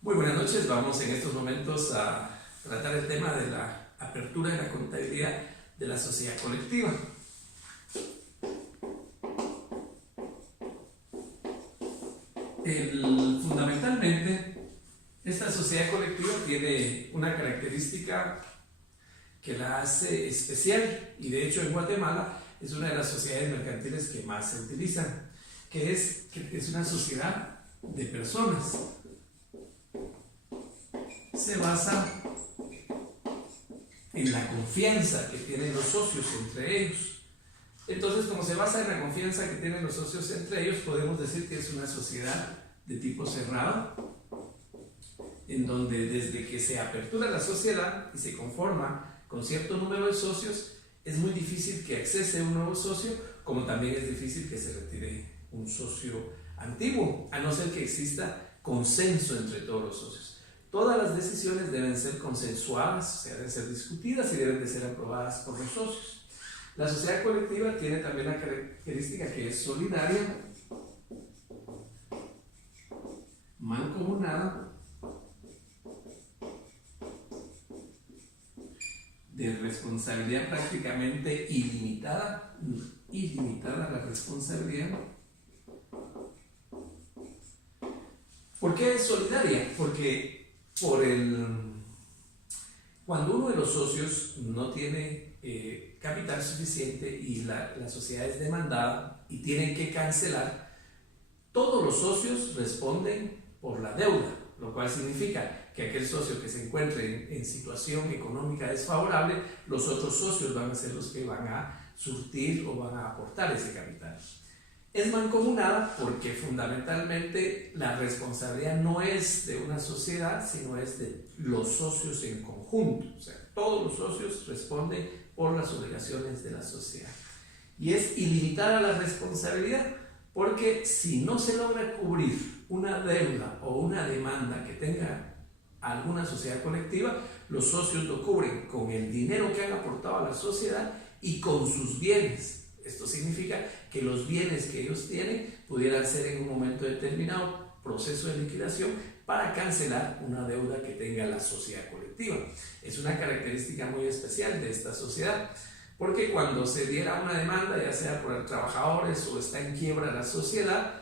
Muy buenas noches, vamos en estos momentos a tratar el tema de la apertura de la contabilidad de la sociedad colectiva. Fundamentalmente, esta sociedad colectiva tiene una característica que la hace especial, y de hecho en Guatemala es una de las sociedades mercantiles que más se utilizan, que es una sociedad de personas. Se basa en la confianza que tienen los socios entre ellos. Entonces, como se basa en la confianza que tienen los socios entre ellos, podemos decir que es una sociedad de tipo cerrado, en donde desde que se apertura la sociedad y se conforma con cierto número de socios, es muy difícil que accese un nuevo socio, como también es difícil que se retire un socio antiguo, a no ser que exista consenso entre todos los socios. Todas las decisiones deben ser consensuadas, o sea, deben ser discutidas y deben de ser aprobadas por los socios. La sociedad colectiva tiene también la característica que es solidaria, mancomunada, de responsabilidad prácticamente ilimitada la responsabilidad. ¿Por qué es solidaria? Porque cuando uno de los socios no tiene capital suficiente y la sociedad es demandada y tienen que cancelar, todos los socios responden por la deuda, lo cual significa que aquel socio que se encuentre en situación económica desfavorable, los otros socios van a ser los que van a surtir o van a aportar ese capital. Es mancomunada porque fundamentalmente la responsabilidad no es de una sociedad, sino es de los socios en conjunto. O sea, todos los socios responden por las obligaciones de la sociedad. Y es ilimitada la responsabilidad porque si no se logra cubrir una deuda o una demanda que tenga alguna sociedad colectiva, los socios lo cubren con el dinero que han aportado a la sociedad y con sus bienes. Esto significa que los bienes que ellos tienen pudieran ser en un momento determinado proceso de liquidación para cancelar una deuda que tenga la sociedad colectiva. Es una característica muy especial de esta sociedad, porque cuando se diera una demanda, ya sea por trabajadores o está en quiebra la sociedad,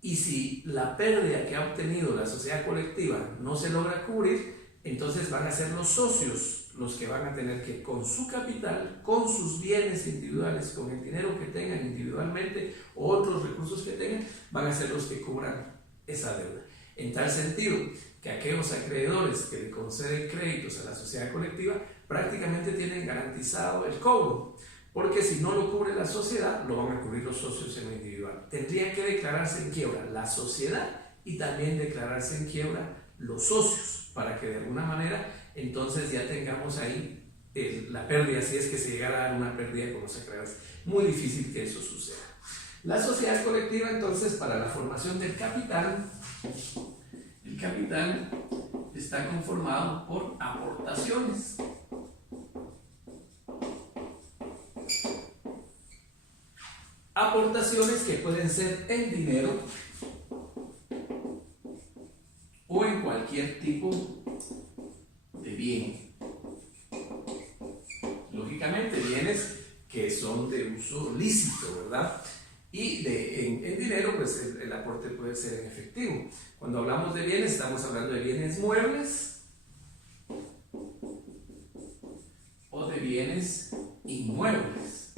y si la pérdida que ha obtenido la sociedad colectiva no se logra cubrir, entonces van a ser los socios los que van a tener que, con su capital, con sus bienes individuales, con el dinero que tengan individualmente o otros recursos que tengan, van a ser los que cubran esa deuda. En tal sentido, que aquellos acreedores que le conceden créditos a la sociedad colectiva prácticamente tienen garantizado el cobro, porque si no lo cubre la sociedad, lo van a cubrir los socios en lo individual. Tendría que declararse en quiebra la sociedad y también declararse en quiebra los socios, para que de alguna manera entonces ya tengamos ahí la pérdida, si es que se llegara a dar una pérdida con los acreedores. Muy difícil que eso suceda. La sociedad colectiva, entonces, para la formación del capital, el capital está conformado por aportaciones. Aportaciones que pueden ser en dinero o en cualquier tipo de bien. Lógicamente, bienes que son de uso lícito, ¿verdad? Y en dinero, pues el aporte puede ser en efectivo. Cuando hablamos de bienes, estamos hablando de bienes muebles o de bienes inmuebles.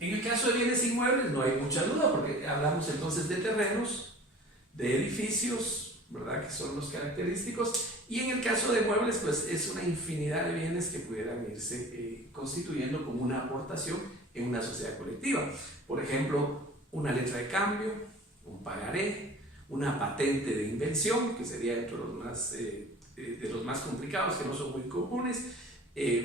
En el caso de bienes inmuebles no hay mucha duda, porque hablamos entonces de terrenos, de edificios, ¿verdad?, que son los característicos, y en el caso de muebles, pues es una infinidad de bienes que pudieran irse constituyendo como una aportación en una sociedad colectiva. Por ejemplo, una letra de cambio, un pagaré, una patente de invención, que sería dentro de los más complicados, que no son muy comunes,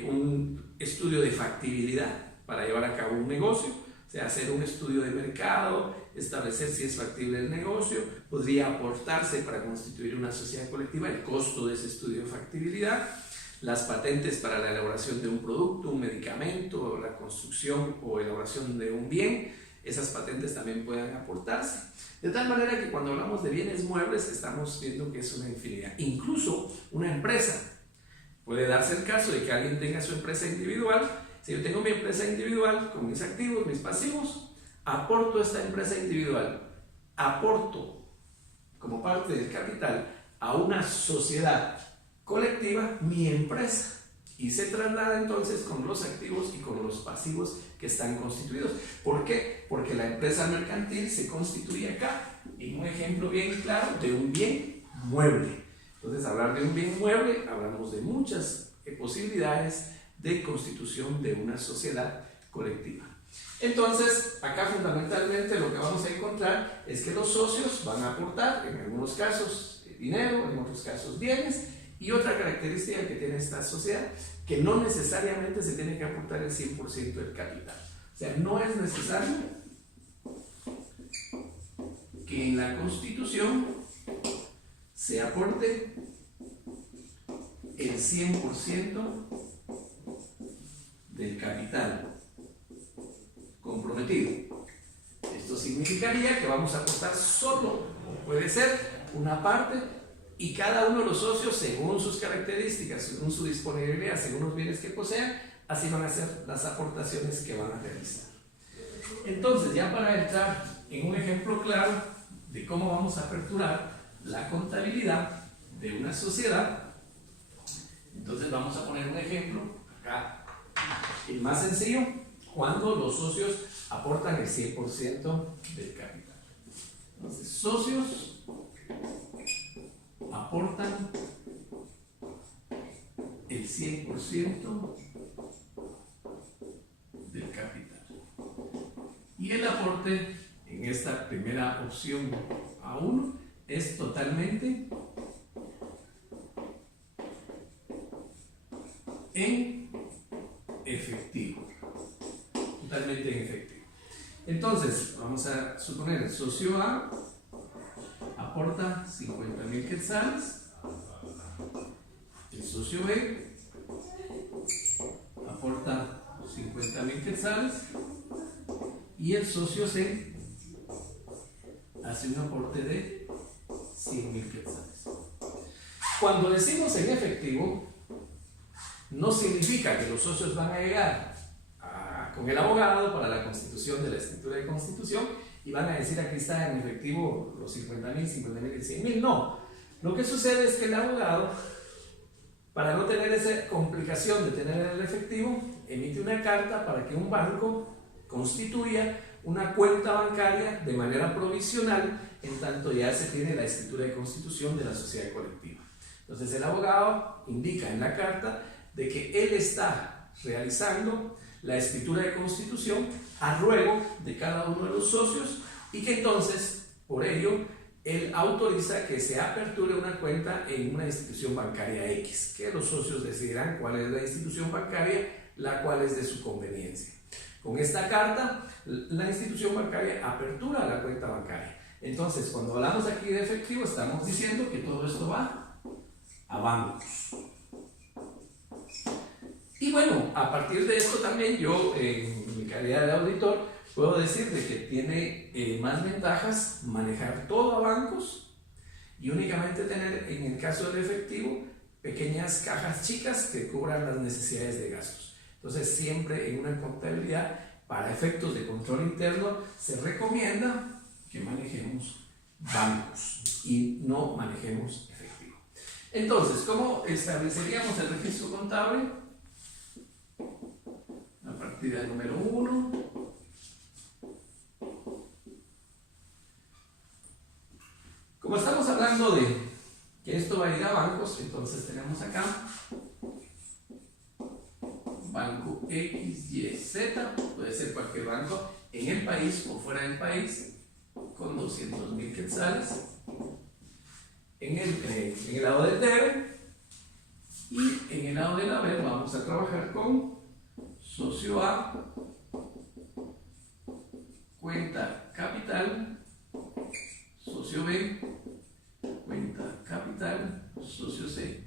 un estudio de factibilidad para llevar a cabo un negocio, o sea, hacer un estudio de mercado, establecer si es factible el negocio, podría aportarse para constituir una sociedad colectiva el costo de ese estudio de factibilidad, las patentes para la elaboración de un producto, un medicamento, la construcción o elaboración de un bien, esas patentes también puedan aportarse. De tal manera que cuando hablamos de bienes muebles estamos viendo que es una infinidad. Incluso una empresa. Puede darse el caso de que alguien tenga su empresa individual. Si yo tengo mi empresa individual con mis activos, mis pasivos, aporto a esta empresa individual, aporto como parte del capital a una sociedad colectiva mi empresa y se traslada entonces con los activos y con los pasivos que están constituidos. ¿Por qué? Porque la empresa mercantil se constituye acá en un ejemplo bien claro de un bien mueble. Entonces, hablar de un bien mueble, hablamos de muchas posibilidades de constitución de una sociedad colectiva. Entonces, acá fundamentalmente lo que vamos a encontrar es que los socios van a aportar, en algunos casos dinero, en otros casos bienes, y otra característica que tiene esta sociedad, que no necesariamente se tiene que aportar el 100% del capital. O sea, no es necesario que en la Constitución se aporte el 100% del capital comprometido. Esto significaría que vamos a aportar solo, o puede ser una parte, y cada uno de los socios, según sus características, según su disponibilidad, según los bienes que posean, así van a ser las aportaciones que van a realizar. Entonces, ya para entrar en un ejemplo claro de cómo vamos a aperturar la contabilidad de una sociedad, entonces vamos a poner un ejemplo acá, el más sencillo, cuando los socios aportan el 100% del capital. Entonces, socios aportan el 100% del capital. Y el aporte en esta primera opción A1 es totalmente en efectivo. Totalmente en efectivo. Entonces, vamos a suponer el socio A aporta 50,000 quetzales, el socio B aporta 50,000 quetzales y el socio C hace un aporte de 100,000 quetzales. Cuando decimos en efectivo, no significa que los socios van a llegar con el abogado para la constitución de la escritura de constitución y van a decir aquí está en efectivo los 50,000, 50,000 y 100,000. No, lo que sucede es que el abogado, para no tener esa complicación de tener el efectivo, emite una carta para que un banco constituya una cuenta bancaria de manera provisional en tanto ya se tiene la escritura de constitución de la sociedad colectiva. Entonces el abogado indica en la carta de que él está realizando la escritura de constitución a ruego de cada uno de los socios y que entonces, por ello, él autoriza que se aperture una cuenta en una institución bancaria X, que los socios decidirán cuál es la institución bancaria, la cual es de su conveniencia. Con esta carta, la institución bancaria apertura la cuenta bancaria. Entonces, cuando hablamos aquí de efectivo, estamos diciendo que todo esto va a bancos. Y bueno, a partir de esto también yo, en mi calidad de auditor, puedo decir de que tiene más ventajas manejar todo a bancos y únicamente tener, en el caso del efectivo, pequeñas cajas chicas que cubran las necesidades de gastos. Entonces, siempre en una contabilidad, para efectos de control interno, se recomienda que manejemos bancos y no manejemos efectivo. Entonces, ¿cómo estableceríamos el registro contable? La partida número 1. Como estamos hablando de que esto va a ir a bancos, entonces tenemos acá banco X, Y, Z, puede ser cualquier banco en el país o fuera del país, con 200,000 quetzales en el lado del debe, y en el lado del haber vamos a trabajar con socio A, cuenta capital, socio B, cuenta capital, socio C,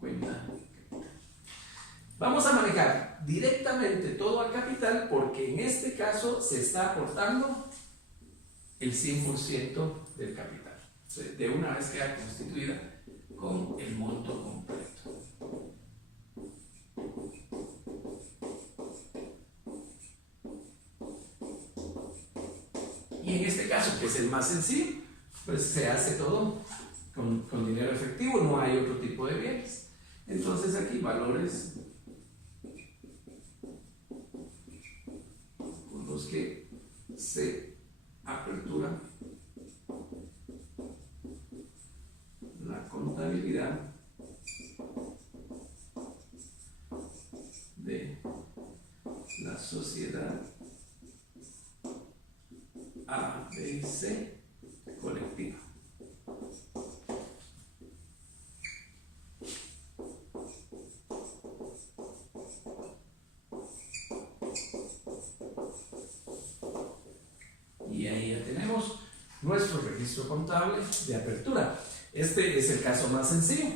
cuenta capital. Vamos a manejar directamente todo a capital porque en este caso se está aportando el 100% del capital, de una vez queda constituida con el monto completo. Y en este caso, que es el más sencillo, pues se hace todo con dinero efectivo, no hay otro tipo de bienes. Entonces aquí valores con los que se apertura la contabilidad de la sociedad ABC colectiva. Y ahí ya tenemos nuestro registro contable de apertura. Este es el caso más sencillo,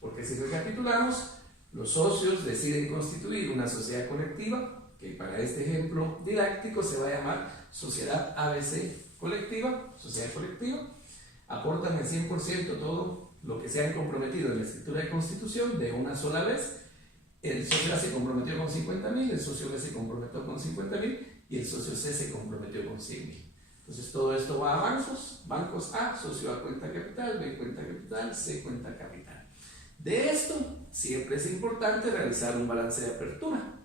porque si recapitulamos, los socios deciden constituir una sociedad colectiva, que para este ejemplo didáctico se va a llamar Sociedad ABC Colectiva, sociedad colectiva, aportan el 100% todo lo que se han comprometido en la escritura de constitución de una sola vez. El socio A se comprometió con 50,000, el socio B se comprometió con 50,000 y el socio C se comprometió con 100,000. Entonces todo esto va a bancos, bancos A, socio A cuenta capital, B cuenta capital, C cuenta capital. De esto siempre es importante realizar un balance de apertura.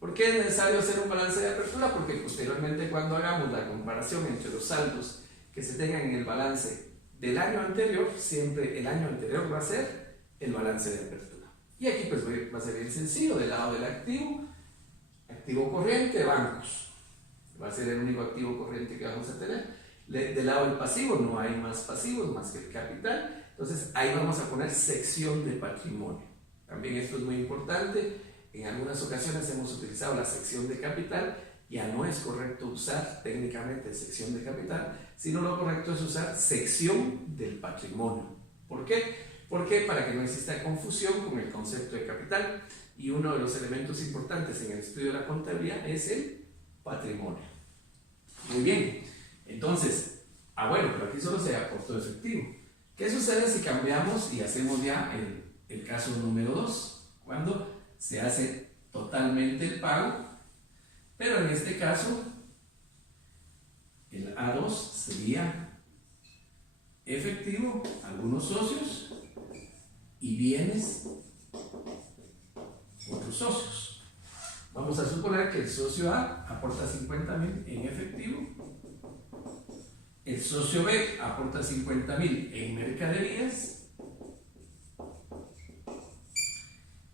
¿Por qué es necesario hacer un balance de apertura? Porque posteriormente cuando hagamos la comparación entre los saldos que se tengan en el balance del año anterior, siempre el año anterior va a ser el balance de apertura. Y aquí pues va a ser bien sencillo, del lado del activo, activo corriente, bancos. Va a ser el único activo corriente que vamos a tener. Del lado del pasivo no hay más pasivos más que el capital. Entonces ahí vamos a poner sección de patrimonio. También esto es muy importante. En algunas ocasiones hemos utilizado la sección de capital. Ya no es correcto usar técnicamente sección de capital, sino lo correcto es usar sección del patrimonio. ¿Por qué? Porque para que no exista confusión con el concepto de capital. Y uno de los elementos importantes en el estudio de la contabilidad es el patrimonio. Muy bien, entonces, bueno, pero aquí solo se aportó efectivo. ¿Qué sucede si cambiamos y hacemos ya el caso número 2? Cuando se hace totalmente el pago, pero en este caso el A2 sería efectivo, algunos socios, y bienes, otros socios. Vamos a suponer que el socio A aporta 50,000 en efectivo, el socio B aporta 50,000 en mercaderías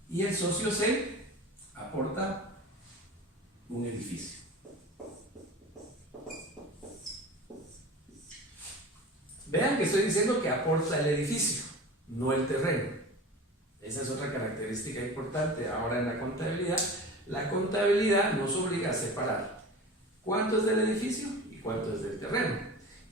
y el socio C aporta un edificio. Vean que estoy diciendo que aporta el edificio, no el terreno. Esa es otra característica importante ahora en la contabilidad. La contabilidad nos obliga a separar cuánto es del edificio y cuánto es del terreno.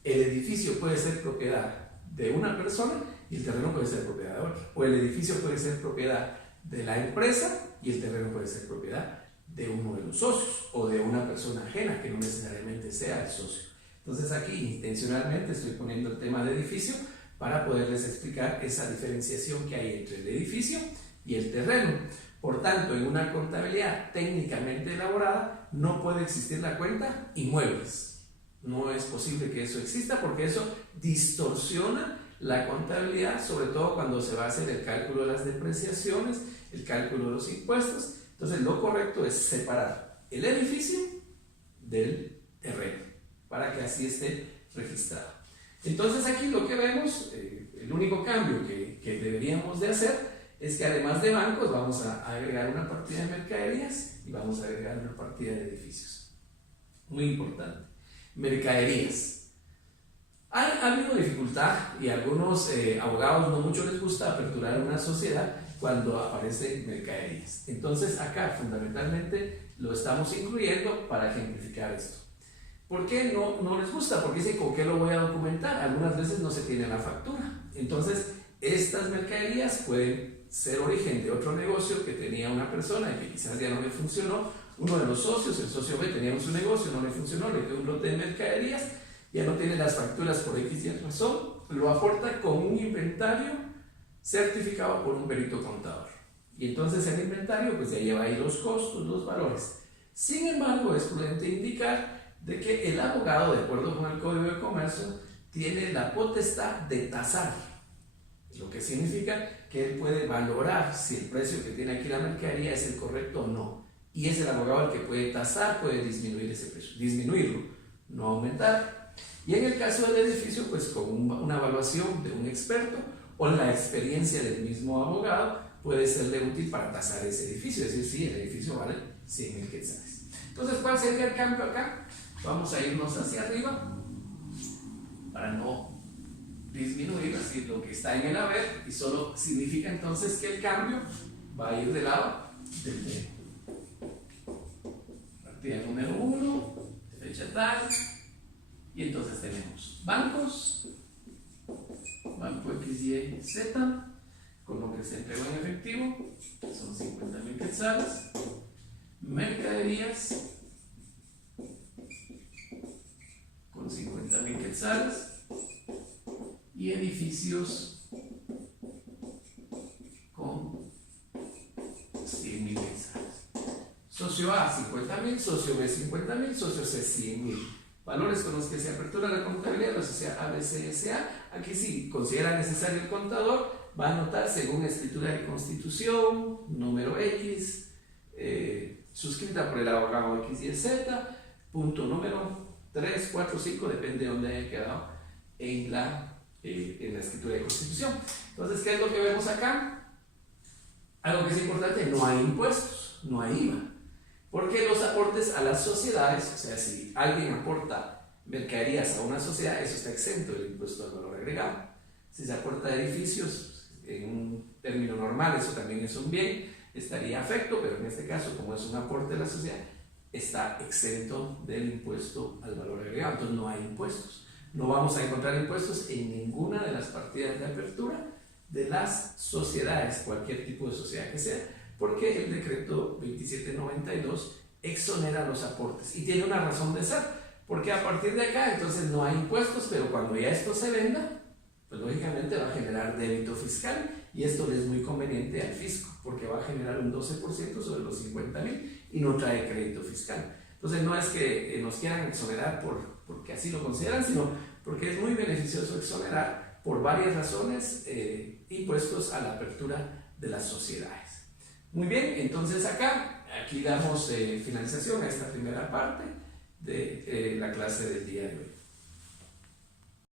El edificio puede ser propiedad de una persona y el terreno puede ser propiedad de otra. O el edificio puede ser propiedad de la empresa y el terreno puede ser propiedad de uno de los socios o de una persona ajena que no necesariamente sea el socio. Entonces aquí intencionalmente estoy poniendo el tema de edificio para poderles explicar esa diferenciación que hay entre el edificio y el terreno. Por tanto, en una contabilidad técnicamente elaborada no puede existir la cuenta inmuebles. No es posible que eso exista porque eso distorsiona la contabilidad, sobre todo cuando se va a hacer el cálculo de las depreciaciones, el cálculo de los impuestos. Entonces lo correcto es separar el edificio del terreno para que así esté registrado. Entonces aquí lo que vemos, el único cambio que deberíamos de hacer es que además de bancos vamos a agregar una partida de mercaderías y vamos a agregar una partida de edificios. Muy importante. Mercaderías. Ha habido dificultad y a algunos abogados no mucho les gusta aperturar una sociedad cuando aparecen mercaderías. Entonces acá fundamentalmente lo estamos incluyendo para ejemplificar esto. ¿Por qué no les gusta? Porque dicen, ¿con qué lo voy a documentar? Algunas veces no se tiene la factura. Entonces estas mercaderías pueden ser origen de otro negocio que tenía una persona y que quizás ya no le funcionó, uno de los socios, el socio B, tenía su negocio, no le funcionó, le quedó un lote de mercaderías, ya no tiene las facturas por X y razón, lo aporta con un inventario certificado por un perito contador. Y entonces el inventario pues ya lleva ahí los costos, los valores. Sin embargo, es prudente indicar de que el abogado, de acuerdo con el Código de Comercio, tiene la potestad de tasar, lo que significa que él puede valorar si el precio que tiene aquí la mercadería es el correcto o no. Y es el abogado el que puede tasar, puede disminuir ese precio, disminuirlo, no aumentar. Y en el caso del edificio, pues con una evaluación de un experto o la experiencia del mismo abogado, puede serle útil para tasar ese edificio, es decir, si el edificio vale 100,000 quetzales. Entonces, ¿cuál sería el cambio acá? Vamos a irnos hacia arriba para no disminuir así lo que está en el haber, y solo significa entonces que el cambio va a ir del lado del medio. Partida número 1, fecha tal, y entonces tenemos bancos, banco X, Y, Z, con lo que se entregó en efectivo, son 50,000 quetzales, mercaderías, con 50,000 quetzales, y edificios con 100,000 quetzales. Socio A 50,000, socio B 50,000, socio C 100,000. Valores con los que se apertura la contabilidad de la sociedad ABCSA. Aquí sí considera necesario el contador, va a anotar según escritura de constitución, número X, suscrita por el abogado XYZ, punto número 3, 4, 5, depende de dónde haya quedado en la escritura de constitución. Entonces, ¿qué es lo que vemos acá? Algo que es importante: no hay impuestos, no hay IVA, porque los aportes a las sociedades, o sea, si alguien aporta mercaderías a una sociedad, eso está exento del impuesto al valor agregado. Si se aporta edificios, en un término normal, eso también es un bien, estaría afecto, pero en este caso, como es un aporte a la sociedad, está exento del impuesto al valor agregado. Entonces no hay impuestos. No vamos a encontrar impuestos en ninguna de las partidas de apertura de las sociedades, cualquier tipo de sociedad que sea, porque el decreto 2792 exonera los aportes y tiene una razón de ser, porque a partir de acá entonces no hay impuestos, pero cuando ya esto se venda, pues lógicamente va a generar débito fiscal, y esto le es muy conveniente al fisco porque va a generar un 12% sobre los 50,000 y no trae crédito fiscal. Entonces no es que nos quieran exonerar porque así lo consideran, sino porque es muy beneficioso exonerar por varias razones impuestos a la apertura de las sociedades. Muy bien, entonces aquí damos finalización a esta primera parte de la clase del día de hoy.